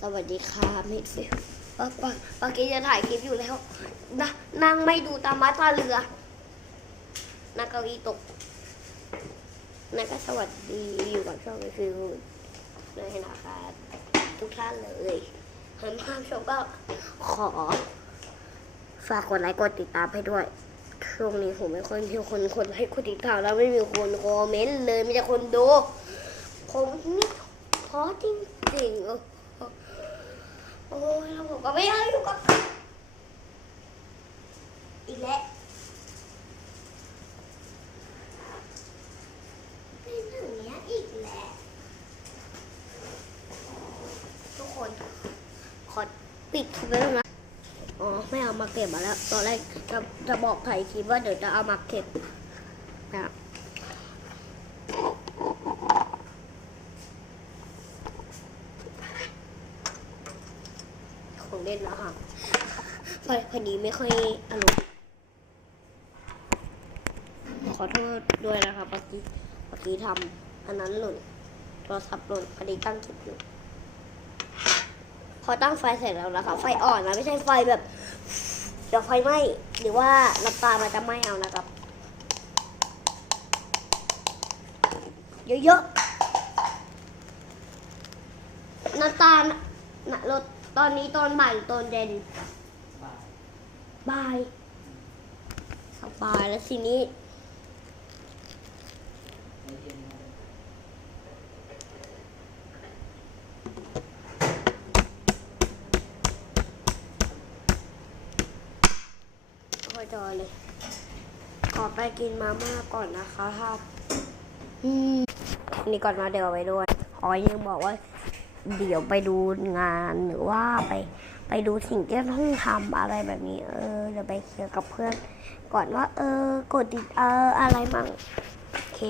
สวัสดีค่ะมิดฟิลปะปะปะกี้จะถ่ายคลิปอยู่แล้วนะนั่งไม่ดูตามมาตาเรือนั่งเก้าอี้ตกนั่นก็สวัสดีอยู่กับช่องมิดฟิลเลยนะคะทุกท่านเลยห็นภาพชมก็ขอ ฝากกดไลค์กดติดตามให้ด้วยช่วงนี้ผมไม่ค่อยมีคนคนไลค์กดติดตามแล้วไม่มีคนคอมเมนต์เลยมีแต่คนดูผมนี่ท้อจริงๆ โอ้ยแล้วผมก็ไม่เอาอยู่กับอีกแล้วเป็นอย่างเนี้ยอีกแล้วทุกคนขอปิดคลิปไว้แล้วนะอ๋อไม่เอามาเก็บมาแล้ว ตอนแรกจะจะบอกถ่ายคลิปว่าเดี๋ยวจะเอามาเก็บนะ ของเล่นแล้วค่ะพอพอดีไม่ค่อยอารมณ์ขอโทษด้วยนะคะเมื่อกี้เมื่อกี้ทำอันนั้นหล่นโทรศัพท์หล่นพอดีตั้งคลิปอยู่พอตั้งไฟเสร็จแล้วนะคะ ไฟอ่อนนะไม่ใช่ไฟแบบเดี๋ยวไฟไหม้หรือว่าน้ำตามันจะไหม้เอานะครับเยอะๆน้ำตาลนะรถ ตอนนี้ตอนบ่ายหรือตอนเย็นบ่ายสบายแล้วทีนี้ค่อยจอยเลย ขอไปกินมาม่าก่อนนะคะครับ อืมนี่ก่อนมาเดี๋ยวเอาไว้ด้วยหอยยังบอกว่า เดี๋ยวไปดูงานหรือว่าไปไปดูสิ่งที่ต้องทำอะไรแบบนี้ เออเดี๋ยวไปเคลียร์กับเพื่อน ก่อนว่า เออกดติดเอออะไรบ้างโอเค